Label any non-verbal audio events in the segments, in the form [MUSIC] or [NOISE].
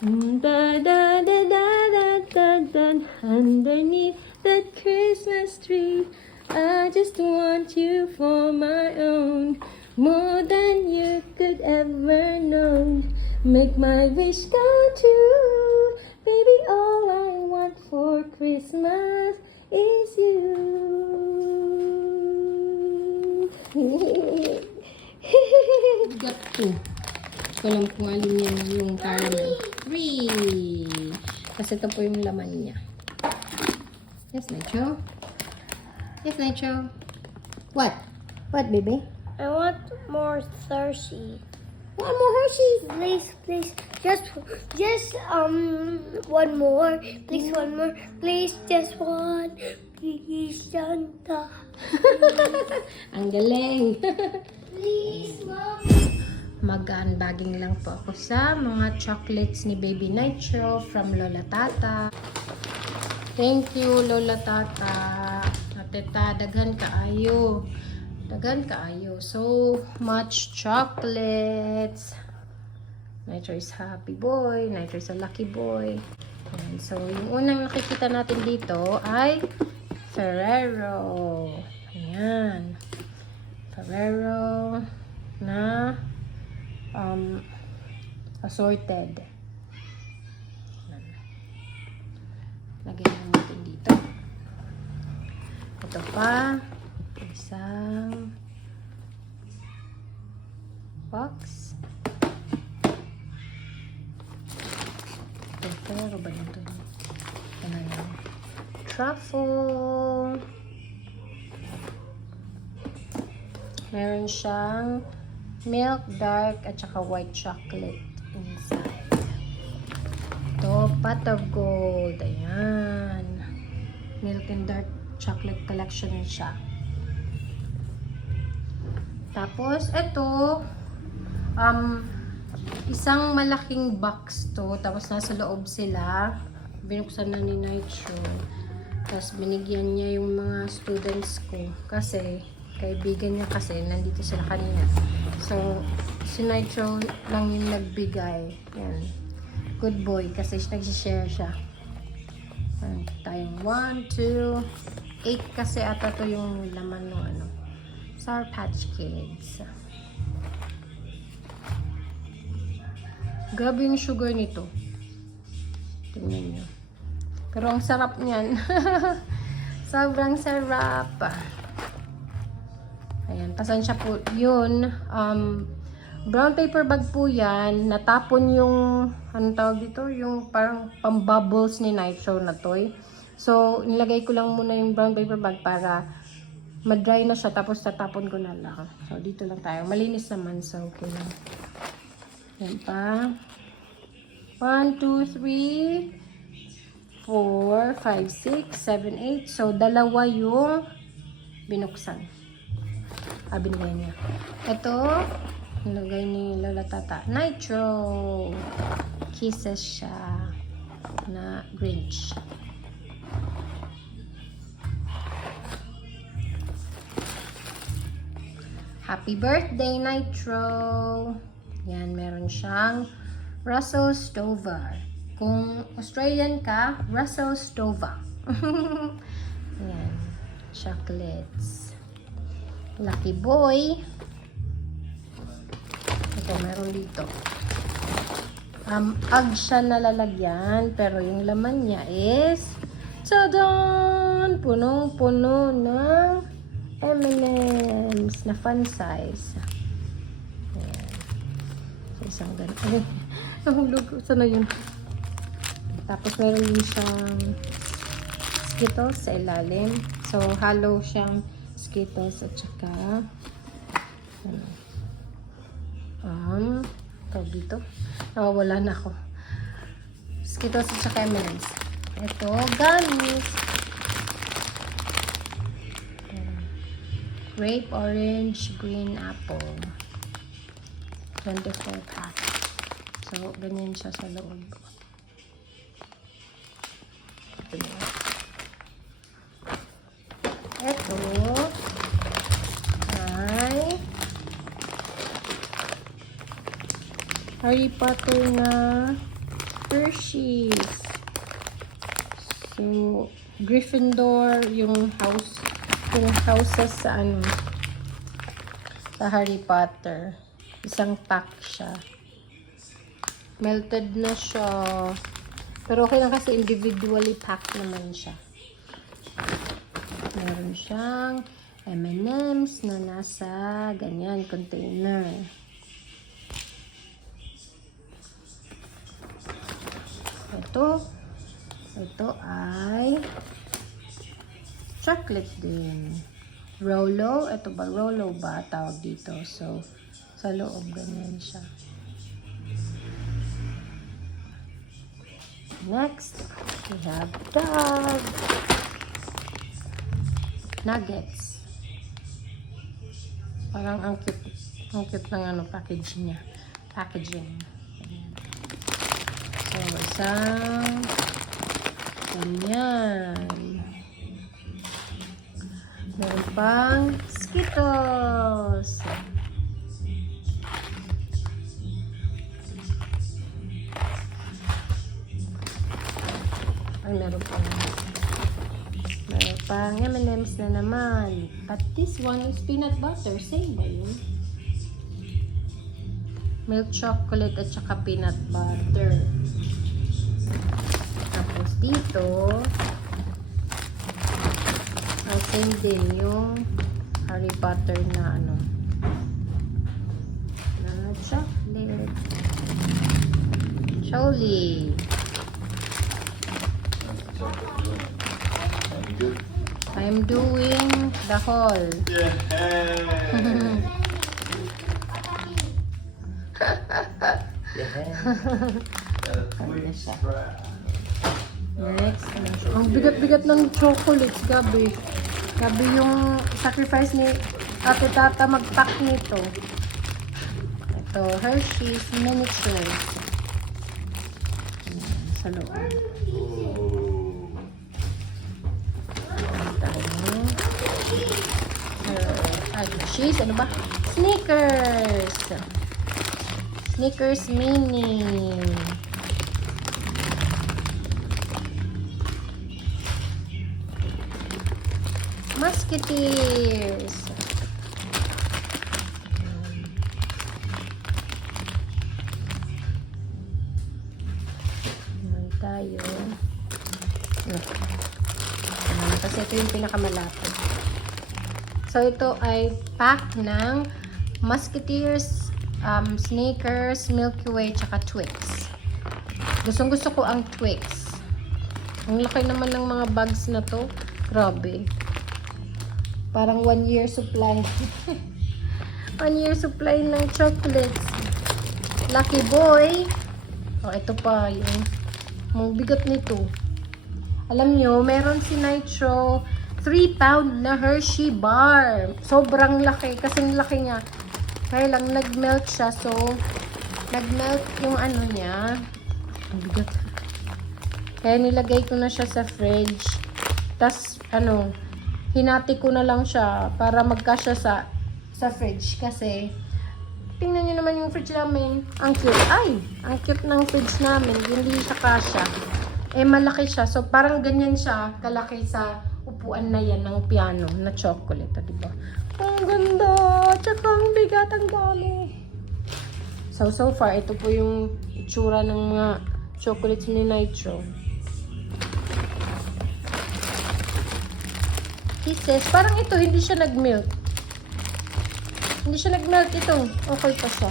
Da da da da da da da. Underneath that Christmas tree, I just want you for my own, more than you could ever know. Make my wish come true, baby. All I want for Christmas is you. Lang kung alin yung, yung. Three. Kasi ito po yung laman niya. Yes, Nacho? Yes, Nacho? What? What, baby? I want more Hershey. One more Hershey's. Please, please, just, just um, one more. Please, one more. Please, just one. Please, Santa. [LAUGHS] Ang galing. [LAUGHS] Please, mom. Mag-unbagging lang po ako sa mga chocolates ni Baby Nitro from Lola Tata. Thank you, Lola Tata. Nateta, daghan kaayo. Daghan kaayo. So much chocolates. Nitro is happy boy. Nitro is a lucky boy. Ayan. So, yung unang nakikita natin dito ay Ferrero. Ayan. Ferrero na um, assorted. Lagyan na natin dito. Ito pa. Isang box. Ito, pero ba nito? Ano yan? Truffle. Meron siyang milk, dark, at saka white chocolate inside. Ito, pot of gold. Ayan. Milk and dark chocolate collection siya. Tapos, ito, um, isang malaking box to. Tapos, nasa loob sila. Binuksan na ni Nitro. Tapos, binigyan niya yung mga students ko. Kasi, kaibigan niya kasi, nandito sila kanina. So, si Nitro lang yung nagbigay. Yan. Good boy, kasi nagsishare siya. Yan, tayong 1, 2, 8 kasi ata to yung laman ng ano. Sour Patch Kids. Grabe yung sugar nito. Tingnan nyo. Pero ang sarap niyan. [LAUGHS] Sobrang sarap. Ayan, pasensya po. Yun, um, brown paper bag po yan. Natapon yung, anong tawag dito? Yung parang pambubbles ni Nitro na toy. So, nilagay ko lang muna yung brown paper bag para ma-dry na siya. Tapos, tatapon ko na lang. So, dito lang tayo. Malinis naman. So, okay lang. Yan pa. 1, 2, 3, 4, 5, 6, 7, 8. So, dalawa yung binuksan. Ah, binigay niya. Ito, nilagay ni Lola Tata. Nitro. Kisses siya na Grinch. Happy birthday, Nitro! Yan, meron siyang Russell Stover. Kung Australian ka, Russell Stover. [LAUGHS] Yan. Chocolates. Lucky boy. Ito, meron dito. Um, ag siya nalalagyan, pero yung laman niya is Tadaan! Punong-puno ng M&M's na fun size. Ayan. So, isang ganun. Ay, [LAUGHS] nahulog. Sana yun? Tapos meron din siyang Skittles sa ilalim. So, hollow siyang Skittles at saka ano, um, tawag dito. Nawawala na ako. Skittles at saka M&M's. Ito, gummies. Grape, orange, green apple. 24 pack. So, ganyan siya sa loob. Harry Potter na Hershey's. So, Gryffindor, yung house, yung houses sa ano, sa Harry Potter. Isang pack siya. Melted na siya. Pero okay lang kasi individually packed naman siya. Meron siyang M&M's na nasa ganyan container. Ito, ito ay chocolate din. Rolo, ito ba? Rolo ba tawag dito? So, sa loob ganyan siya. Next, we have dog. Nuggets. Parang ang cute, ang cute ng ano, package niya. Packaging. Isang ganyan. Meron pang Skittles. Ay, meron pang meron pang M&M's na naman. But this one is peanut butter. Same ba yun? Milk chocolate at saka peanut butter. Tapos dito, same din yung Harry Potter na ano, na chocolate. Choli. I'm doing the [LAUGHS] whole. Next. Ang bigat-bigat ng chocolates, gabi. Gabi yung sacrifice ni Ate Tata mag-pack nito. Ito, Hershey's Miniatures. Ayan, Sa loob. Tayo. Uh, ay, Hershey's, ano ba? Snickers! Snickers Mini. Musketeers. Ayan tayo. Ayan. Kasi ito yung pinakamalapit. So, ito ay pack ng Musketeers, um, Snickers, Milky Way, tsaka Twix. Gustong gusto ko ang Twix. Ang laki naman ng mga bags na to. Grabe. Parang one year supply. one year supply ng chocolates. Lucky boy. Oh, ito pa yung ang bigat nito. Alam nyo, meron si Nitro 3 pound na Hershey bar. Sobrang laki. Kasing laki niya. Kaya lang, nag-melt siya. So, nag-melt yung ano niya. Ang bigat. Kaya nilagay ko na siya sa fridge. Tapos, ano, hinati ko na lang siya para magkasya sa sa fridge. Kasi, tingnan nyo naman yung fridge namin. Ang cute. Ay! Ang cute ng fridge namin. Hindi siya kasya. Eh, malaki siya. So, parang ganyan siya. Kalaki sa upuan na yan ng piano na chocolate. ah, Diba? Ang ganda! Tsaka ang bigat. Ang dami. So, so far, ito po yung itsura ng mga chocolates ni Nitro. Kisses. Parang ito, hindi siya nag-melt. Hindi siya nag-melt ito. Okay pa siya.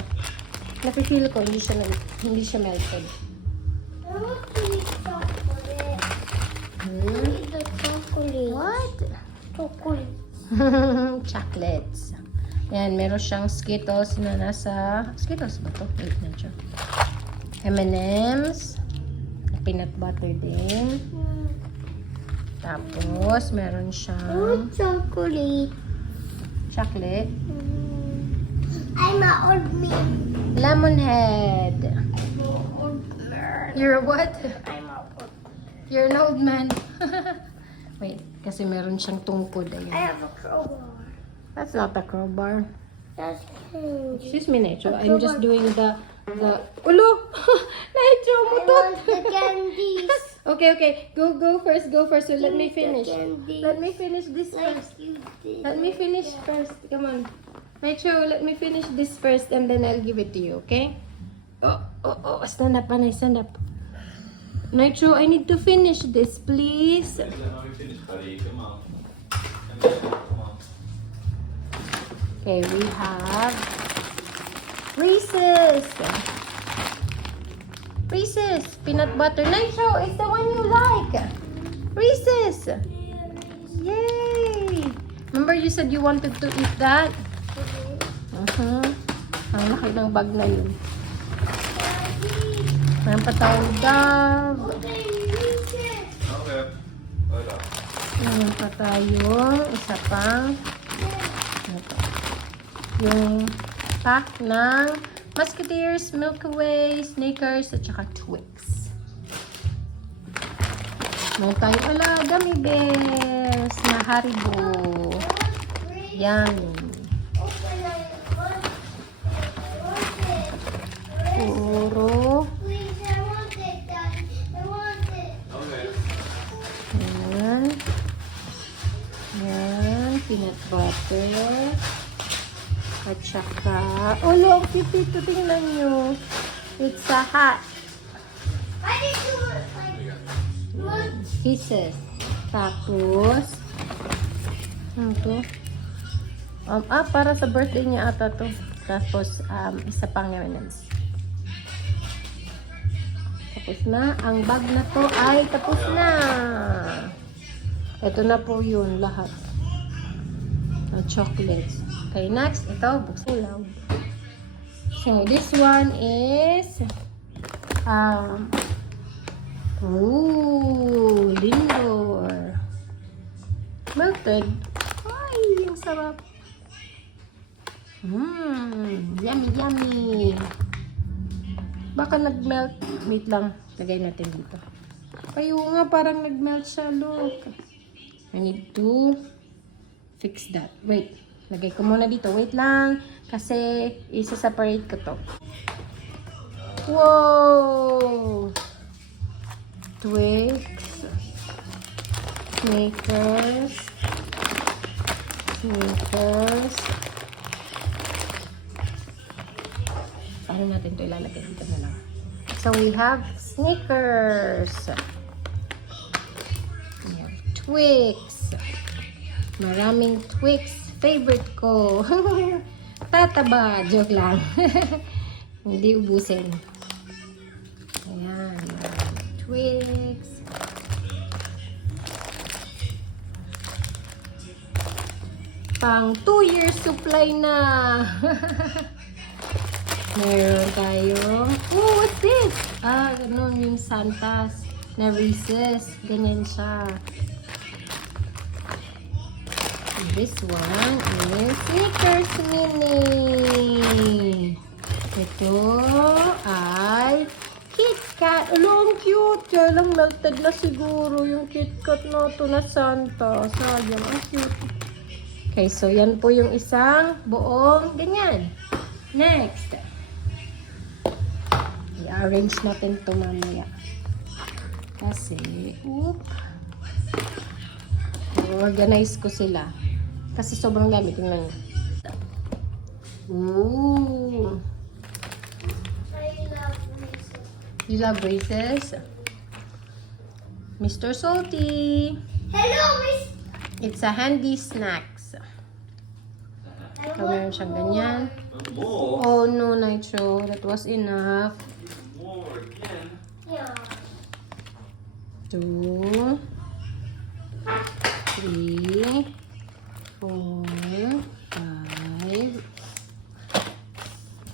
Napifeel ko, hindi siya, nag, hindi siya melted. Hmm? Chocolate. What? Chocolate. Chocolates. Yan, meron siyang Skittles na nasa... Skittles ba to? Wait na. M&M's. Peanut butter din. Mm. Tapos, meron I siyang want chocolate. chocolate. Mm. I'm an old man. Lemon head. I'm an old man. You're what? I'm an old You're an old man. [LAUGHS] Wait, kasi meron siyang tungkod. I Ayan. have a crowbar. That's not a crowbar. That's candy. Excuse me, Nacho. I'm just doing the The, ulo! [LAUGHS] Nitro, I mutot! the candies. [LAUGHS] Okay, okay. Go, go first, go first. So let me finish. Let me finish this first. Let me finish first. Come on. Nitro, let me finish this first and then I'll give it to you, okay? Oh, oh, oh. Stand up, Anay. Stand up. Nitro, I need to finish this, please. Let me finish, buddy. Come on. Come on. Okay, we have Reese's. Reese's peanut butter. Nitro, it's the one you like. Reese's. Yay! Remember you said you wanted to eat that? Uh-huh. Ang laki ng bag na yun. Meron pa tayong dove. Okay, Reese's. Okay. Wala. Meron pa tayong isa pang ito. Yung pack ng Musketeers, Milky Way, Snickers, at saka Twix. Meron tayong ala, gummy bears na Haribo. Yan. Puro. Yan. Yan. Peanut butter. At saka, oh look, tito, tingnan nyo. It's a hat. Kisses. Tapos, ano to? Um, ah, para sa birthday niya ata to. Tapos, um, isa pang M&M's. Tapos na. Ang bag na to ay tapos na. Ito na po yun lahat. Ang chocolates. Okay, next. Ito, buksan lang. So, this one is um, Ooh, Lindor. Melted. Ay, ang sarap. Mmm, yummy, yummy. Baka nag-melt. Wait lang, lagay natin dito. Kayo nga, parang nag-melt siya, look. I need to fix that. Wait, lagay ko muna dito. Wait lang, kasi isa-separate ko to. Whoa! Twix, Snickers, Snickers. Paano natin ito ilalagay dito na lang? So we have Snickers. We have Twix. Maraming Twix. Favorite ko. [LAUGHS] Tataba. Joke lang. [LAUGHS] Hindi ubusin. Ayan. Twix. Pang 2 years supply na. [LAUGHS] Meron tayong, oh, what's this? Ah, ganun yung Santas na Reese's. Ganyan siya. This one is Snickers Mini. Ito ay Kit Kat. Alo, ang cute. Kaya lang melted na siguro yung Kit Kat na ito na Santa. Sayang, ang cute. Okay, so yan po yung isang buong ganyan. Next. I-arrange natin ito mamaya. Kasi, oop. Organize ko sila. Kasi sobrang dami. Tingnan nyo. Ooh. I love Reese's. You love braces? Mr. Salty. Hello, Miss. It's a handy snacks. So, meron siyang ganyan. Oh no, Nitro. That was enough. Two. Three. Four. Five.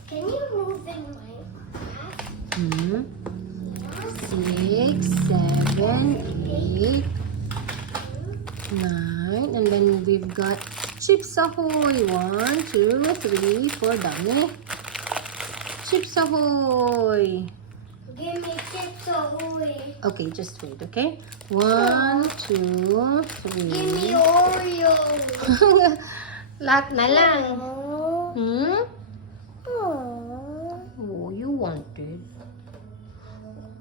Can you move in my back? Hmm. Six. Seven. Eight. Nine. And then we've got Chips Ahoy. One, two, three, four. Dami. Chips Ahoy. Give me chips ahoy. Okay, just wait, okay? One, two, three. Give me Oreo. [LAUGHS] Lahat na lang. Oh. Hmm? Oh. Oh, you want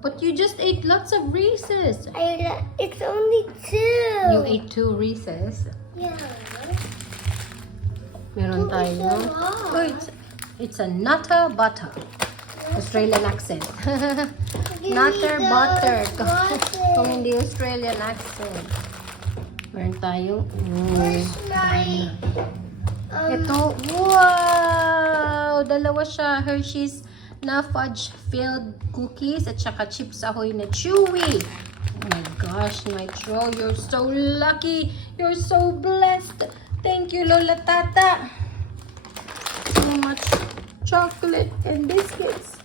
But you just ate lots of Reese's. I, it's only two. You ate two Reese's. Yeah. Meron Two tayo. Oh, it's, it's a nutter butter. Australian accent. [LAUGHS] Nutter butter. [LAUGHS] butter. Kung hindi Australian accent. Meron tayo. Mm. Where's my um, Ito, wow! Dalawa siya. Hershey's na fudge-filled cookies at saka chips ahoy na chewy. Oh my gosh, Nitro, you're so lucky. You're so blessed. Thank you, Lola Tata. So much chocolate and biscuits.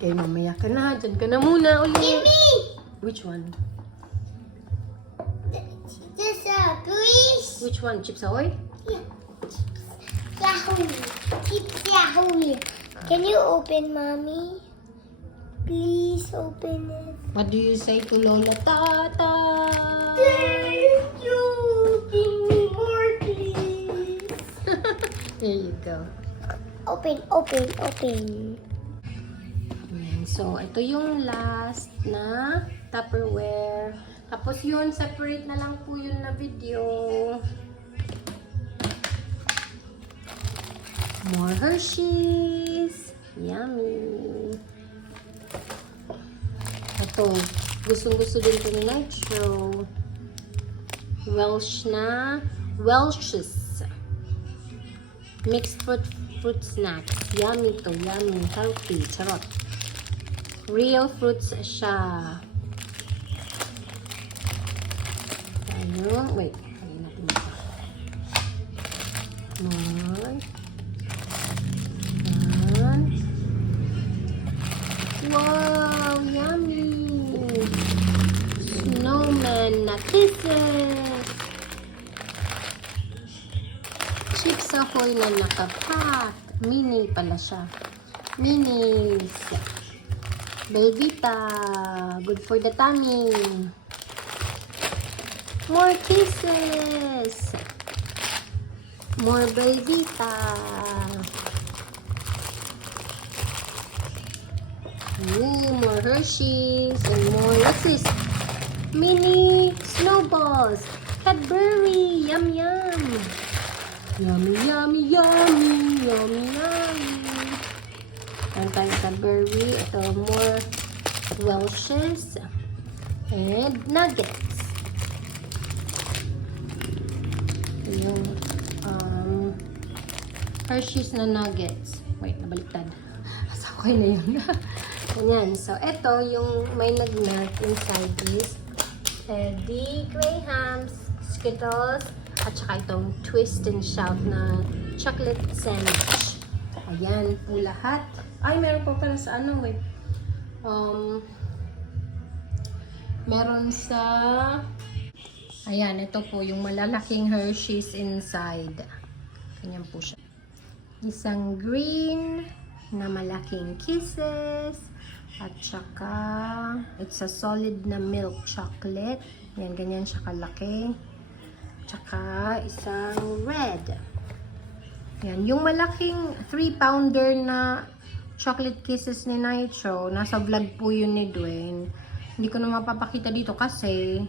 Okay, mamaya ka na. Diyan ka na muna ulit. Gimme Which one? this uh, please. Which one? Chips ahoy? Yahoo! Keep Yahoo! Can you open, mommy? Please open it. What do you say to Lola Tata? Thank you! Give me more, please. [LAUGHS] There you go. Open, open, open. So, ito yung last na Tupperware. Tapos yun, separate na lang po yun na video. More Hershey's. Yummy. Ito, gustong gusto din ko ni Nitro. Welsh na Welch's. Mixed fruit fruit snacks. Yummy to, yummy, healthy, charot. Real fruits siya. Tayo, wait, lagyan natin ito. More. Yan. Wow, yummy. Snowman na kisses. Chips ahoy na nakapack. Mini pala siya. Minis. Belvita. Good for the tummy. More kisses. More Belvita. Ooh, more Hershey's and more, what's this? Mini snowballs. Cadbury. Yum, yum. Yummy, yummy, yummy, yummy, yummy. Meron tayong. Ito, more Welch's. And nuggets. Yung um, Hershey's na nuggets. Wait, nabaliktad. [LAUGHS] Sa okay na yun. [LAUGHS] Ganyan. So, ito yung may nag-melt inside is Eddie Grahams, Skittles, at saka itong Twist and Shout na chocolate sandwich. Ayan po lahat. Ay, meron pa pala sa ano, wait. Um, meron sa... Ayan, ito po yung malalaking Hershey's inside. Ganyan po siya. Isang green na malaking kisses. At saka, it's a solid na milk chocolate. Yan, ganyan siya kalaki. Tsaka, isang red. Yan, yung malaking 3 pounder na chocolate kisses ni Nitro, nasa vlog po yun ni Dwayne. Hindi ko na mapapakita dito kasi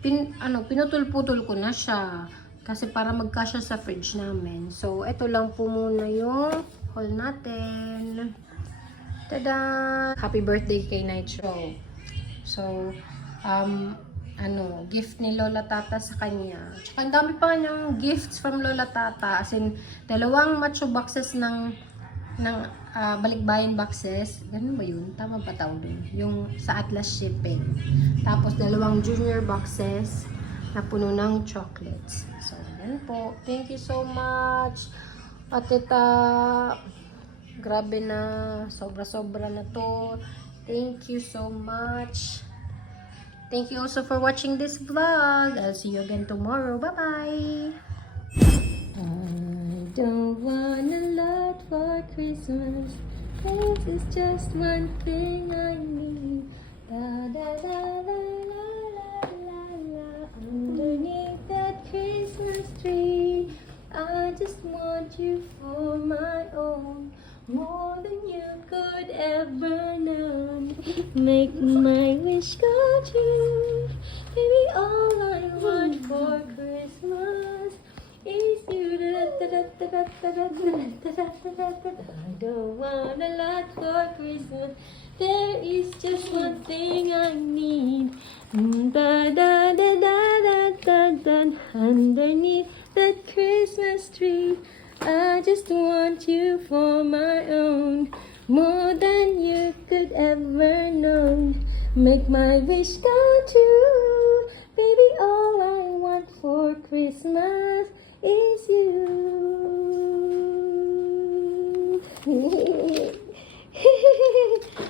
pin, ano, pinutol-putol ko na siya. Kasi para magkasya sa fridge namin. So, ito lang po muna yung haul natin. Tada! Happy birthday kay Nitro. So, um, ano, gift ni Lola Tata sa kanya. Tsaka ang dami pa niyang gifts from Lola Tata. As in, dalawang macho boxes ng ng ah, balikbayan boxes. Ganun ba yun? Tama ba tawag dun? Yung sa Atlas Shipping. Tapos, dalawang junior boxes na puno ng chocolates. So, yan po. Thank you so much. At ita, grabe na. Sobra-sobra na to. Thank you so much. Thank you also for watching this vlog. I'll see you again tomorrow. Bye-bye. I don't want a lot for Christmas. This is just one thing I need. Da da da la la la la la. Underneath that Christmas tree, I just want you for my own, more than you could ever know. Make my wish come true. Baby, all I want for Christmas is you. I don't want a lot for Christmas. There is just one thing I need. Da da da da da da da. Underneath that Christmas tree, I just want you for my own, more than you could ever know. Make my wish come true, baby. All I want for Christmas is you. [LAUGHS]